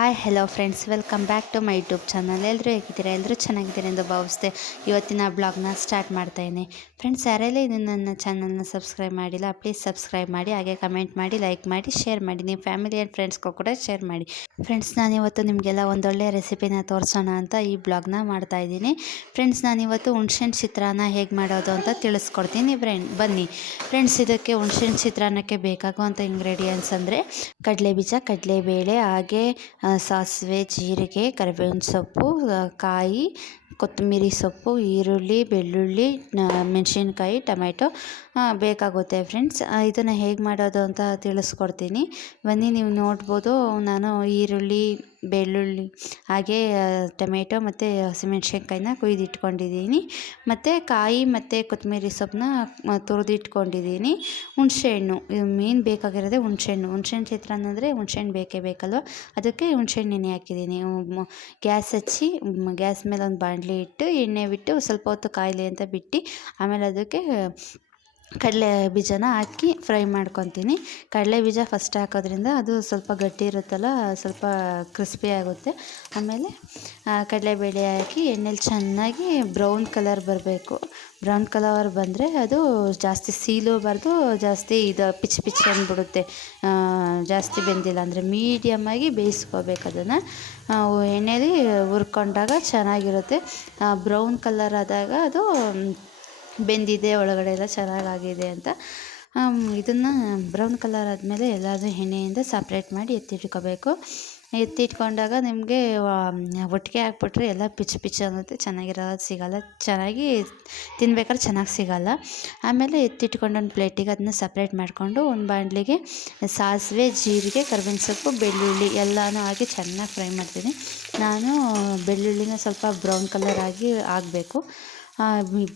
Hi hello friends, welcome back to my YouTube channel. ಎಲ್ಲರೂ ಹೇಗಿದ್ದೀರಾ? ಎಲ್ಲರೂ ಚೆನ್ನಾಗಿದ್ದೀರಾ ಎಂದು ಭಾವಿಸ್ದೆ ಇವತ್ತಿನ ಬ್ಲಾಗ್ನ ಸ್ಟಾರ್ಟ್ ಮಾಡ್ತಾಯಿದ್ದೀನಿ. ಫ್ರೆಂಡ್ಸ್, ಯಾರೆಲ್ಲ ಇದು ನನ್ನ ಚಾನಲ್ನ ಸಬ್ಸ್ಕ್ರೈಬ್ ಮಾಡಿಲ್ಲ, ಪ್ಲೀಸ್ ಸಬ್ಸ್ಕ್ರೈಬ್ ಮಾಡಿ, ಹಾಗೆ ಕಮೆಂಟ್ ಮಾಡಿ, ಲೈಕ್ ಮಾಡಿ, ಶೇರ್ ಮಾಡಿ, ನಿಮ್ಮ ಫ್ಯಾಮಿಲಿ ಆ್ಯಂಡ್ ಫ್ರೆಂಡ್ಸ್ಗೂ ಕೂಡ ಶೇರ್ ಮಾಡಿ. ಫ್ರೆಂಡ್ಸ್, ನಾನಿವತ್ತು ನಿಮಗೆಲ್ಲ ಒಂದೊಳ್ಳೆ ರೆಸಿಪಿನ ತೋರಿಸೋಣ ಅಂತ ಈ ಬ್ಲಾಗ್ನ ಮಾಡ್ತಾಯಿದ್ದೀನಿ. ಫ್ರೆಂಡ್ಸ್, ನಾನಿವತ್ತು ಹುಣ್ಸೆಹಣ್ಣು ಚಿತ್ರಾನ್ನ ಹೇಗೆ ಮಾಡೋದು ಅಂತ ತಿಳಿಸ್ಕೊಡ್ತೀನಿ. ಬನ್ನಿ ಫ್ರೆಂಡ್ಸ್, ಇದಕ್ಕೆ ಹುಣ್ಸೆಹಣ್ಣು ಚಿತ್ರಾನ್ನಕ್ಕೆ ಬೇಕಾಗುವಂಥ ಇಂಗ್ರೀಡಿಯೆಂಟ್ಸ್ ಅಂದರೆ ಕಡಲೆಬೀಜ, ಕಡಲೆಬೇಳೆ, ಹಾಗೆ ಸಾಸಿವೆ, ಜೀರಿಗೆ, ಕರಿಬೇವಿನ ಸೊಪ್ಪು, ಕಾಯಿ, ಕೊತ್ತಂಬರಿ ಸೊಪ್ಪು, ಈರುಳ್ಳಿ, ಬೆಳ್ಳುಳ್ಳಿ, ಮೆಣಸಿನ್ಕಾಯಿ, ಟೊಮೆಟೊ ಬೇಕಾಗುತ್ತೆ. ಫ್ರೆಂಡ್ಸ್, ಇದನ್ನು ಹೇಗೆ ಮಾಡೋದು ಅಂತ ತಿಳಿಸ್ಕೊಡ್ತೀನಿ. ಬನ್ನಿ, ನೀವು ನೋಡ್ಬೋದು. ನಾನು ಈರುಳ್ಳಿ, ಬೆಳ್ಳುಳ್ಳಿ, ಹಾಗೆ ಟೊಮೆಟೊ ಮತ್ತು ಹಸಿಮೆಣ್ಸಿನ್ಕಾಯಿನ ಕುಯ್ದಿಟ್ಕೊಂಡಿದ್ದೀನಿ. ಮತ್ತು ಕಾಯಿ ಮತ್ತು ಕೊತ್ತಂಬರಿ ಸೊಪ್ಪನ್ನ ತುರಿದಿಟ್ಕೊಂಡಿದ್ದೀನಿ. ಹುಣಸೆಹಣ್ಣು, ಇದು ಮೇನ್ ಬೇಕಾಗಿರೋದೇ ಹುಣಸೆಹಣ್ಣು ಚಿತ್ರಾನ್ನ ಅಂದರೆ ಹುಣಸೆಹಣ್ಣು ಬೇಕೇ ಬೇಕಲ್ವ, ಅದಕ್ಕೆ ಹುಣಸೆಹಣ್ಣು ನೆನೆ ಹಾಕಿದ್ದೀನಿ. ಗ್ಯಾಸ್ ಹಚ್ಚಿ ಗ್ಯಾಸ್ ಮೇಲೆ ಒಂದು ಬಾಣಲಿ ಇಟ್ಟು ಎಣ್ಣೆ ಬಿಟ್ಟು ಸ್ವಲ್ಪ ಹೊತ್ತು ಕಾಯಲಿ ಅಂತ ಬಿಟ್ಟು ಆಮೇಲೆ ಅದಕ್ಕೆ ಕಡಲೆ ಬೀಜನ ಹಾಕಿ ಫ್ರೈ ಮಾಡ್ಕೊತೀನಿ. ಕಡಲೆ ಬೀಜ ಫಸ್ಟ್ ಹಾಕೋದ್ರಿಂದ ಅದು ಸ್ವಲ್ಪ ಗಟ್ಟಿ ಇರುತ್ತಲ್ಲ, ಸ್ವಲ್ಪ ಕ್ರಿಸ್ಪಿ ಆಗುತ್ತೆ. ಆಮೇಲೆ ಕಡಲೆಬೇಳೆ ಹಾಕಿ ಎಣ್ಣೆಲಿ ಚೆನ್ನಾಗಿ ಬ್ರೌನ್ ಕಲರ್ ಬರಬೇಕು. ಬ್ರೌನ್ ಕಲರ್ ಬಂದರೆ ಅದು ಜಾಸ್ತಿ ಸೀಲೂಬಾರ್ದು, ಜಾಸ್ತಿ ಇದು ಪಿಚ್ ಪಿಚ್ ಅಂದ್ಬಿಡುತ್ತೆ. ಜಾಸ್ತಿ ಬೆಂದಿಲ್ಲ ಅಂದರೆ ಮೀಡಿಯಮ್ಮಾಗಿ ಬೇಯಿಸ್ಕೋಬೇಕು. ಅದನ್ನು ಎಣ್ಣೆಲಿ ಹುರ್ಕೊಂಡಾಗ ಚೆನ್ನಾಗಿರುತ್ತೆ. ಬ್ರೌನ್ ಕಲರ್ ಆದಾಗ ಅದು ಬೆಂದಿದೆ, ಒಳಗಡೆ ಎಲ್ಲ ಚೆನ್ನಾಗಾಗಿದೆ ಅಂತ. ಇದನ್ನು ಬ್ರೌನ್ ಕಲರ್ ಆದಮೇಲೆ ಎಲ್ಲದೂ ಎಣ್ಣೆಯಿಂದ ಸಪ್ರೇಟ್ ಮಾಡಿ ಎತ್ತಿಟ್ಕೋಬೇಕು. ಎತ್ತಿಟ್ಕೊಂಡಾಗ ನಿಮಗೆ ಒಟ್ಟಿಗೆ ಹಾಕ್ಬಿಟ್ರೆ ಎಲ್ಲ ಪಿಚ್ ಪಿಚ್ ಅನ್ನುತ್ತೆ, ಚೆನ್ನಾಗಿರೋದು ಸಿಗೋಲ್ಲ, ಚೆನ್ನಾಗಿ ತಿನ್ಬೇಕಾದ್ರೆ ಚೆನ್ನಾಗಿ ಸಿಗೋಲ್ಲ. ಆಮೇಲೆ ಎತ್ತಿಟ್ಕೊಂಡು ಒಂದು ಪ್ಲೇಟಿಗೆ ಅದನ್ನ ಸಪ್ರೇಟ್ ಮಾಡಿಕೊಂಡು ಒಂದು ಬಾಣಲಿಗೆ ಸಾಸಿವೆ, ಜೀರಿಗೆ, ಕರಿಬೇವಿನ ಸೊಪ್ಪು, ಬೆಳ್ಳುಳ್ಳಿ ಎಲ್ಲನೂ ಹಾಕಿ ಚೆನ್ನಾಗಿ ಫ್ರೈ ಮಾಡ್ತೀನಿ. ನಾನು ಬೆಳ್ಳುಳ್ಳಿನ ಸ್ವಲ್ಪ ಬ್ರೌನ್ ಕಲರ್ ಆಗಿ ಆಗಬೇಕು.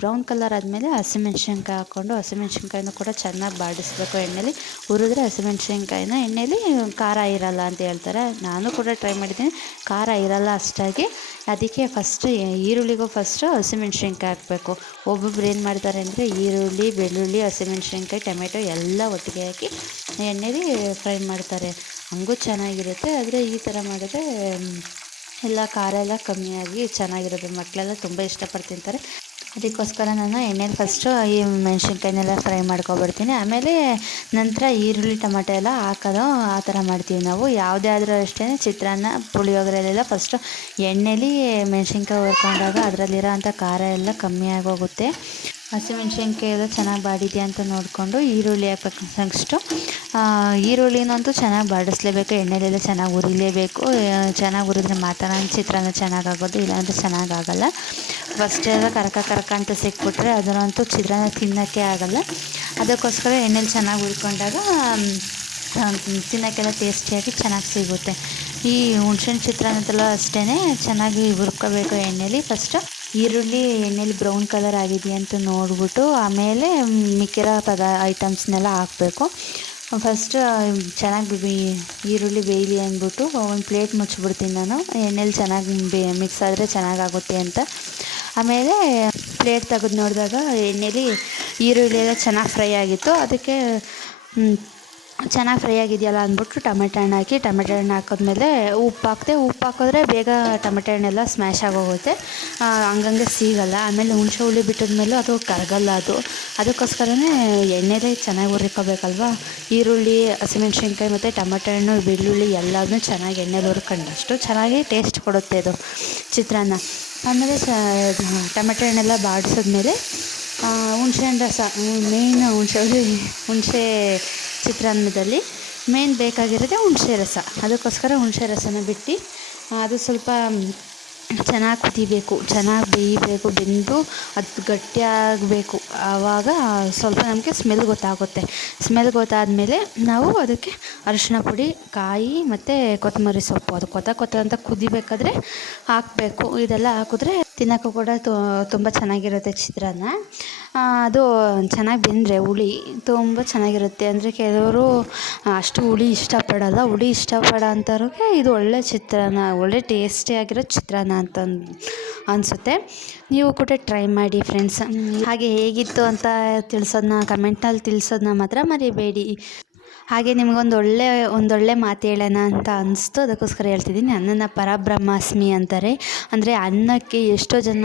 ಬ್ರೌನ್ ಕಲರ್ ಆದಮೇಲೆ ಹಸಿಮೆಣ್ಸಿನ್ಕಾಯಿ ಹಾಕ್ಕೊಂಡು ಹಸಿಮೆಣ್ಸಿನ್ಕಾಯಿನೂ ಕೂಡ ಚೆನ್ನಾಗಿ ಬಾಡಿಸ್ಬೇಕು. ಎಣ್ಣೆಲಿ ಹುರಿದ್ರೆ ಹಸಿಮೆಣ್ಸಿನ್ಕಾಯಿನ ಎಣ್ಣೆಲಿ ಖಾರ ಇರೋಲ್ಲ ಅಂತ ಹೇಳ್ತಾರೆ. ನಾನು ಕೂಡ ಟ್ರೈ ಮಾಡಿದ್ದೀನಿ, ಖಾರ ಇರೋಲ್ಲ ಅಷ್ಟಾಗಿ. ಅದಕ್ಕೆ ಈರುಳ್ಳಿಗೂ ಹಸಿಮೆಣ್ಸಿನ್ಕಾಯಿ ಹಾಕಬೇಕು. ಒಬ್ಬೊಬ್ರು ಏನು ಮಾಡ್ತಾರೆ ಅಂದರೆ ಈರುಳ್ಳಿ, ಬೆಳ್ಳುಳ್ಳಿ, ಹಸಿಮೆಣ್ಸಿನ್ಕಾಯಿ, ಟೊಮೆಟೊ ಎಲ್ಲ ಒಟ್ಟಿಗೆ ಹಾಕಿ ಎಣ್ಣೆಲಿ ಫ್ರೈ ಮಾಡ್ತಾರೆ. ಹಂಗೂ ಚೆನ್ನಾಗಿರುತ್ತೆ. ಆದರೆ ಈ ಥರ ಮಾಡಿದ್ರೆ ಎಲ್ಲ ಖಾರ ಎಲ್ಲ ಕಮ್ಮಿಯಾಗಿ ಚೆನ್ನಾಗಿರುತ್ತೆ. ಮಕ್ಕಳೆಲ್ಲ ತುಂಬ ಇಷ್ಟಪಟ್ಟು ತಿಂತಾರೆ. ಅದಕ್ಕೋಸ್ಕರ ನಾನು ಎಣ್ಣೆಲಿ ಫಸ್ಟು ಈ ಮೆಣಸಿನ್ಕಾಯಿನೆಲ್ಲ ಫ್ರೈ ಮಾಡ್ಕೊಬಿಡ್ತೀನಿ. ಆಮೇಲೆ ನಂತರ ಈರುಳ್ಳಿ, ಟೊಮೆಟೊ ಎಲ್ಲ ಹಾಕೋದು. ಆ ಥರ ಮಾಡ್ತೀವಿ ನಾವು. ಯಾವುದೇ ಆದರೂ ಅಷ್ಟೇ, ಚಿತ್ರಾನ್ನ, ಪುಳಿಯೋಗರೆಲ್ಲ ಫಸ್ಟು ಎಣ್ಣೆಲಿ ಮೆಣಸಿನ್ಕಾಯಿ ಹುರ್ಕೊಂಡಾಗ ಅದರಲ್ಲಿರೋ ಅಂಥ ಖಾರ ಎಲ್ಲ ಕಮ್ಮಿ ಆಗೋಗುತ್ತೆ. ಹಸಿಮೆಣ್ಸಿನ್ಕಾಯಿ ಎಲ್ಲ ಚೆನ್ನಾಗಿ ಬಾಡಿದೆಯಾ ಅಂತ ನೋಡಿಕೊಂಡು ಈರುಳ್ಳಿ ಹಾಕ್ಬೇಕು. ನೆಕ್ಸ್ಟು ಈರುಳ್ಳಿನಂತೂ ಚೆನ್ನಾಗಿ ಬಾಡಿಸ್ಲೇಬೇಕು, ಎಣ್ಣೆಲೆಲ್ಲ ಚೆನ್ನಾಗಿ ಹುರಿಲೇಬೇಕು. ಚೆನ್ನಾಗಿ ಹುರಿದ್ರೆ ಮಾತ್ರ ಚಿತ್ರಾನ್ನ ಚೆನ್ನಾಗಾಗೋದು, ಇಲ್ಲಾಂದರೆ ಚೆನ್ನಾಗಾಗಲ್ಲ. ಫಸ್ಟ್ ಎಲ್ಲ ಕರಕ ಅಂತ ಸಿಕ್ಬಿಟ್ರೆ ಅದನ್ನಂತೂ ಚಿತ್ರಾನ್ನ ತಿನ್ನೋಕ್ಕೆ ಆಗೋಲ್ಲ. ಅದಕ್ಕೋಸ್ಕರ ಎಣ್ಣೆಲಿ ಚೆನ್ನಾಗಿ ಹುರ್ಕೊಂಡಾಗ ತಿನ್ನೋಕ್ಕೆಲ್ಲ ಟೇಸ್ಟಿಯಾಗಿ ಚೆನ್ನಾಗಿ ಸಿಗುತ್ತೆ. ಈ ಹುಣ್ಸೆಹಣ್ಣು ಚಿತ್ರಾನ್ನದಲ್ಲೂ ಅಷ್ಟೇ, ಚೆನ್ನಾಗಿ ಹುರ್ಕೋಬೇಕು ಎಣ್ಣೆಲಿ. ಫಸ್ಟು ಈರುಳ್ಳಿ ಎಣ್ಣೆಲಿ ಬ್ರೌನ್ ಕಲರ್ ಆಗಿದೆಯಾ ಅಂತ ನೋಡಿಬಿಟ್ಟು ಆಮೇಲೆ ಮಿಕ್ಕಿರೋ ಐಟಮ್ಸ್ನೆಲ್ಲ ಹಾಕಬೇಕು. ಫಸ್ಟ್ ಚೆನ್ನಾಗಿ ಈರುಳ್ಳಿ ಬೇಯಲಿ ಅಂದ್ಬಿಟ್ಟು ಒಂದು ಪ್ಲೇಟ್ ಮುಚ್ಚಿಬಿಡ್ತೀನಿ ನಾನು. ಎಣ್ಣೆಲಿ ಚೆನ್ನಾಗಿ ಮಿಕ್ಸ್ ಆದರೆ ಚೆನ್ನಾಗಾಗುತ್ತೆ ಅಂತ. ಆಮೇಲೆ ಪ್ಲೇಟ್ ತೆಗೆದು ನೋಡಿದಾಗ ಎಣ್ಣೆಲಿ ಈರುಳ್ಳಿ ಎಲ್ಲ ಚೆನ್ನಾಗಿ ಫ್ರೈ ಆಗಿತ್ತು. ಅದಕ್ಕೆ ಚೆನ್ನಾಗಿ ಫ್ರೈ ಆಗಿದೆಯಲ್ಲ ಅಂದ್ಬಿಟ್ಟು ಟೊಮೆಟೊ ಹಣ್ಣು ಹಾಕಿ, ಟೊಮೆಟೊ ಹಣ್ಣು ಹಾಕಿದ್ಮೇಲೆ ಉಪ್ಪು ಹಾಕಿದ್ರೆ ಬೇಗ ಟೊಮೆಟೊ ಹಣ್ಣೆಲ್ಲ ಸ್ಮ್ಯಾಶ್ ಆಗೋಗುತ್ತೆ, ಹಂಗಂಗೆ ಸಿಗಲ್ಲ. ಆಮೇಲೆ ಹುಣಸೆ ಹುಳಿ ಬಿಟ್ಟಿದ್ಮೇಲೂ ಅದು ಕರಗಲ್ಲ. ಅದಕ್ಕೋಸ್ಕರನೇ ಎಣ್ಣೆಲೇ ಚೆನ್ನಾಗಿ ಹುರ್ಕೋಬೇಕಲ್ವ. ಈರುಳ್ಳಿ, ಹಸಿಮೆಣ್ಸಿನ್ಕಾಯಿ ಮತ್ತು ಟೊಮೆಟೊ ಹಣ್ಣು, ಬೆಳ್ಳುಳ್ಳಿ ಎಲ್ಲದನ್ನೂ ಚೆನ್ನಾಗಿ ಎಣ್ಣೆಲಿ ಹುರ್ಕೊಂಡಷ್ಟು ಚೆನ್ನಾಗಿ ಟೇಸ್ಟ್ ಕೊಡುತ್ತೆ ಅದು ಚಿತ್ರಾನ್ನ. ಆಮೇಲೆ ಟೊಮೆಟೊ ಹಣ್ಣೆಲ್ಲ ಬಾಡಿಸಿದ್ಮೇಲೆ ಹುಣಸೆಹಣ್ಣು ರಸ, ಮೇಯ್ನ್ ಹುಣಸೆ ಚಿತ್ರಾನ್ನದಲ್ಲಿ ಮೇನ್ ಬೇಕಾಗಿರೋದೇ ಹುಣಸೆ ರಸ. ಅದಕ್ಕೋಸ್ಕರ ಹುಣಸೆ ರಸನ ಬಿಟ್ಟು ಅದು ಸ್ವಲ್ಪ ಚೆನ್ನಾಗಿ ಕುದಿಬೇಕು, ಚೆನ್ನಾಗಿ ಬೇಯಬೇಕು. ಬೆಂದು ಅದು ಗಟ್ಟಿಯಾಗಬೇಕು. ಆವಾಗ ಸ್ವಲ್ಪ ನಮಗೆ ಸ್ಮೆಲ್ ಗೊತ್ತಾಗುತ್ತೆ. ಸ್ಮೆಲ್ ಗೊತ್ತಾದಮೇಲೆ ನಾವು ಅದಕ್ಕೆ ಅರಿಶಿಣ ಪುಡಿ, ಕಾಯಿ ಮತ್ತು ಕೊತ್ತಂಬರಿ ಸೊಪ್ಪು, ಅದು ಕೊತ್ತ ಅಂತ ಕುದಿಬೇಕಾದ್ರೆ ಹಾಕಬೇಕು. ಇದೆಲ್ಲ ಹಾಕಿದ್ರೆ ತಿನ್ನೋಕ್ಕೂ ಕೂಡ ತುಂಬ ಚೆನ್ನಾಗಿರುತ್ತೆ ಚಿತ್ರಾನ್ನ. ಅದು ಚೆನ್ನಾಗಿ ಬೆಂದರೆ ಹುಳಿ ತುಂಬ ಚೆನ್ನಾಗಿರುತ್ತೆ. ಅಂದರೆ ಕೆಲವರು ಅಷ್ಟು ಹುಳಿ ಇಷ್ಟಪಡೋಲ್ಲ. ಹುಳಿ ಇಷ್ಟಪಡೋ ಅಂಥವ್ರಿಗೆ ಇದು ಒಳ್ಳೆ ಚಿತ್ರಾನ್ನ, ಒಳ್ಳೆ ಟೇಸ್ಟಿಯಾಗಿರೋ ಚಿತ್ರಾನ್ನ ಅಂತ ಅನಿಸುತ್ತೆ. ನೀವು ಕೂಡ ಟ್ರೈ ಮಾಡಿ ಫ್ರೆಂಡ್ಸ್. ಹಾಗೆ ಹೇಗಿತ್ತು ಅಂತ ಕಮೆಂಟ್ನಲ್ಲಿ ತಿಳಿಸೋದನ್ನ ಮಾತ್ರ ಮರಿಬೇಡಿ. ಹಾಗೆ ಒಂದೊಳ್ಳೆ ಮಾತು ಹೇಳೋಣ ಅಂತ ಅನಿಸ್ತು, ಅದಕ್ಕೋಸ್ಕರ ಹೇಳ್ತಿದ್ದೀನಿ. ಅನ್ನನ ಪರಬ್ರಹ್ಮಾಸ್ಮಿ ಅಂತಾರೆ. ಅಂದರೆ ಅನ್ನಕ್ಕೆ ಎಷ್ಟೋ ಜನ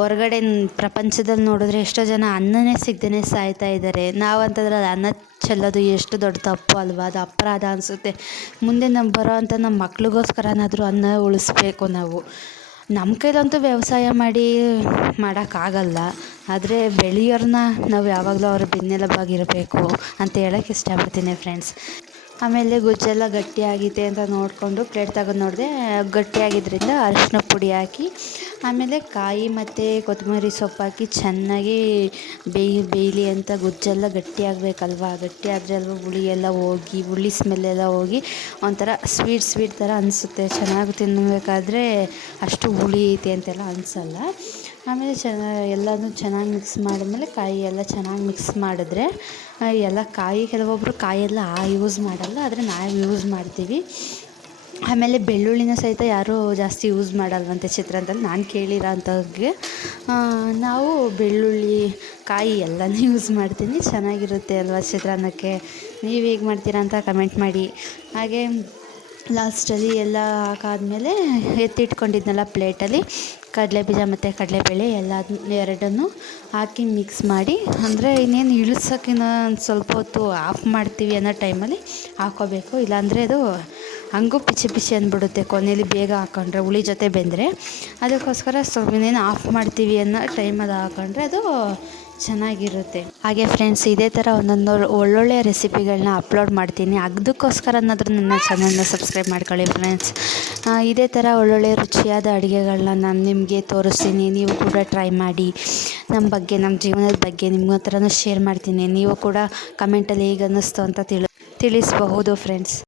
ಹೊರಗಡೆ ಪ್ರಪಂಚದಲ್ಲಿ ನೋಡಿದ್ರೆ ಎಷ್ಟೋ ಜನ ಅನ್ನನೇ ಸಿಗದೇ ಸಾಯ್ತಾ ಇದ್ದಾರೆ. ನಾವಂತಂದ್ರೆ ಅದು ಅನ್ನ ಚೆಲ್ಲೋದು ಎಷ್ಟು ದೊಡ್ಡ ತಪ್ಪು ಅಲ್ವಾ, ಅದು ಅಪರಾಧ ಅನಿಸುತ್ತೆ. ಮುಂದೆ ಬರೋ ಅಂಥ ನಮ್ಮ ಮಕ್ಳಿಗೋಸ್ಕರನಾದರೂ ಅನ್ನ ಉಳಿಸ್ಬೇಕು ನಾವು. ನಮ್ಮ ಕೈಲಂತೂ ವ್ಯವಸಾಯ ಮಾಡೋಕ್ಕಾಗಲ್ಲ, ಆದರೆ ಬೆಳೆಯೋರನ್ನ ನಾವು ಯಾವಾಗಲೂ ಅವ್ರ ಬೆನ್ನೆಲುಬಾಗಿರಬೇಕು ಅಂತ ಹೇಳೋಕ್ಕೆ ಇಷ್ಟಪಡ್ತೀನಿ ಫ್ರೆಂಡ್ಸ್. ಆಮೇಲೆ ಗುಜ್ಜೆಲ್ಲ ಗಟ್ಟಿಯಾಗಿದೆ ಅಂತ ನೋಡಿಕೊಂಡು ಪ್ಲೇಟ್ ತೆಗೆದು ನೋಡಿದೆ, ಗಟ್ಟಿಯಾಗಿದ್ದರಿಂದ ಅರಿಶಿನ ಪುಡಿ ಹಾಕಿ, ಆಮೇಲೆ ಕಾಯಿ ಮತ್ತು ಕೊತ್ತಂಬರಿ ಸೊಪ್ಪು ಹಾಕಿ ಚೆನ್ನಾಗಿ ಬೇಯಲಿ ಅಂತ. ಗುಜ್ಜೆಲ್ಲ ಗಟ್ಟಿಯಾಗಬೇಕಲ್ವ, ಗಟ್ಟಿ ಆದರೆ ಅಲ್ವ ಹುಳಿ ಎಲ್ಲ ಹೋಗಿ, ಹುಳಿ ಸ್ಮೆಲ್ಲೆಲ್ಲ ಹೋಗಿ ಒಂಥರ ಸ್ವೀಟ್ ಥರ ಅನಿಸುತ್ತೆ. ಚೆನ್ನಾಗಿ ತಿನ್ನಬೇಕಾದ್ರೆ ಅಷ್ಟು ಹುಳಿ ಐತೆ ಅಂತೆಲ್ಲ ಅನಿಸಲ್ಲ. ಆಮೇಲೆ ಎಲ್ಲನೂ ಚೆನ್ನಾಗಿ ಮಿಕ್ಸ್ ಮಾಡಿದ್ಮೇಲೆ ಕಾಯಿ ಎಲ್ಲ ಚೆನ್ನಾಗಿ ಮಿಕ್ಸ್ ಮಾಡಿದ್ರೆ ಎಲ್ಲ ಕೆಲವೊಬ್ಬರು ಕಾಯೆಲ್ಲ ಯೂಸ್ ಮಾಡಲ್ಲ, ಆದರೆ ನಾವು ಯೂಸ್ ಮಾಡ್ತೀವಿ. ಆಮೇಲೆ ಬೆಳ್ಳುಳ್ಳಿನ ಸಹಿತ ಯಾರೂ ಜಾಸ್ತಿ ಯೂಸ್ ಮಾಡಲ್ವಂತೆ ಚಿತ್ರಾನ್ನದಲ್ಲಿ, ನಾನು ಕೇಳಿರೋ ಅಂಥವ್ರಿಗೆ. ನಾವು ಬೆಳ್ಳುಳ್ಳಿ, ಕಾಯಿ ಎಲ್ಲನೂ ಯೂಸ್ ಮಾಡ್ತೀನಿ. ಚೆನ್ನಾಗಿರುತ್ತೆ ಅಲ್ವಾ ಚಿತ್ರಾನ್ನಕ್ಕೆ. ನೀವು ಹೇಗೆ ಮಾಡ್ತೀರಾ ಅಂತ ಕಮೆಂಟ್ ಮಾಡಿ. ಹಾಗೆ ಲಾಸ್ಟಲ್ಲಿ ಎಲ್ಲ ಹಾಕಾದ್ಮೇಲೆ ಎತ್ತಿಟ್ಕೊಂಡಿದ್ನಲ್ಲ ಪ್ಲೇಟಲ್ಲಿ ಕಡಲೆಬೀಜ ಮತ್ತು ಕಡಲೆಬೇಳೆ ಎರಡನ್ನೂ ಹಾಕಿ ಮಿಕ್ಸ್ ಮಾಡಿ, ಅಂದರೆ ಇನ್ನೇನು ಇಳಿಸೋಕ್ಕಿನ್ನ ಒಂದು ಸ್ವಲ್ಪ ಹೊತ್ತು ಆಫ್ ಮಾಡ್ತೀವಿ ಅನ್ನೋ ಟೈಮಲ್ಲಿ ಹಾಕ್ಕೋಬೇಕು. ಇಲ್ಲಾಂದರೆ ಅದು ಹಂಗೂ ಪಿಚಿ ಅಂದ್ಬಿಡುತ್ತೆ ಕೊನೆಯಲ್ಲಿ ಬೇಗ ಹಾಕ್ಕೊಂಡ್ರೆ, ಹುಳಿ ಜೊತೆ ಬೆಂದರೆ. ಅದಕ್ಕೋಸ್ಕರ ಸ್ವಲ್ಪ ಇನ್ನೇನು ಆಫ್ ಮಾಡ್ತೀವಿ ಅನ್ನೋ ಟೈಮಲ್ಲಿ ಹಾಕ್ಕೊಂಡ್ರೆ ಅದು ಚೆನ್ನಾಗಿರುತ್ತೆ. ಹಾಗೆ ಫ್ರೆಂಡ್ಸ್, ಇದೇ ಥರ ಒಂದೊಂದು ಒಳ್ಳೊಳ್ಳೆಯ ರೆಸಿಪಿಗಳನ್ನ ಅಪ್ಲೋಡ್ ಮಾಡ್ತೀನಿ. ಅದಕ್ಕೋಸ್ಕರನಾದರೂ ನನ್ನ ಚಾನಲ್ನ ಸಬ್ಸ್ಕ್ರೈಬ್ ಮಾಡ್ಕೊಳ್ಳಿ ಫ್ರೆಂಡ್ಸ್. ಇದೇ ಥರ ಒಳ್ಳೊಳ್ಳೆಯ ರುಚಿಯಾದ ಅಡುಗೆಗಳನ್ನ ನಾನು ನಿಮಗೆ ತೋರಿಸ್ತೀನಿ. ನೀವು ಕೂಡ ಟ್ರೈ ಮಾಡಿ. ನಮ್ಮ ಬಗ್ಗೆ, ನಮ್ಮ ಜೀವನದ ಬಗ್ಗೆ ನಿಮ್ಮ ಹತ್ರನೂ ಶೇರ್ ಮಾಡ್ತೀನಿ. ನೀವು ಕೂಡ ಕಮೆಂಟಲ್ಲಿ ಹೇಗೆ ಅನ್ನಿಸ್ತು ಅಂತ ತಿಳಿಸಬಹುದು ಫ್ರೆಂಡ್ಸ್.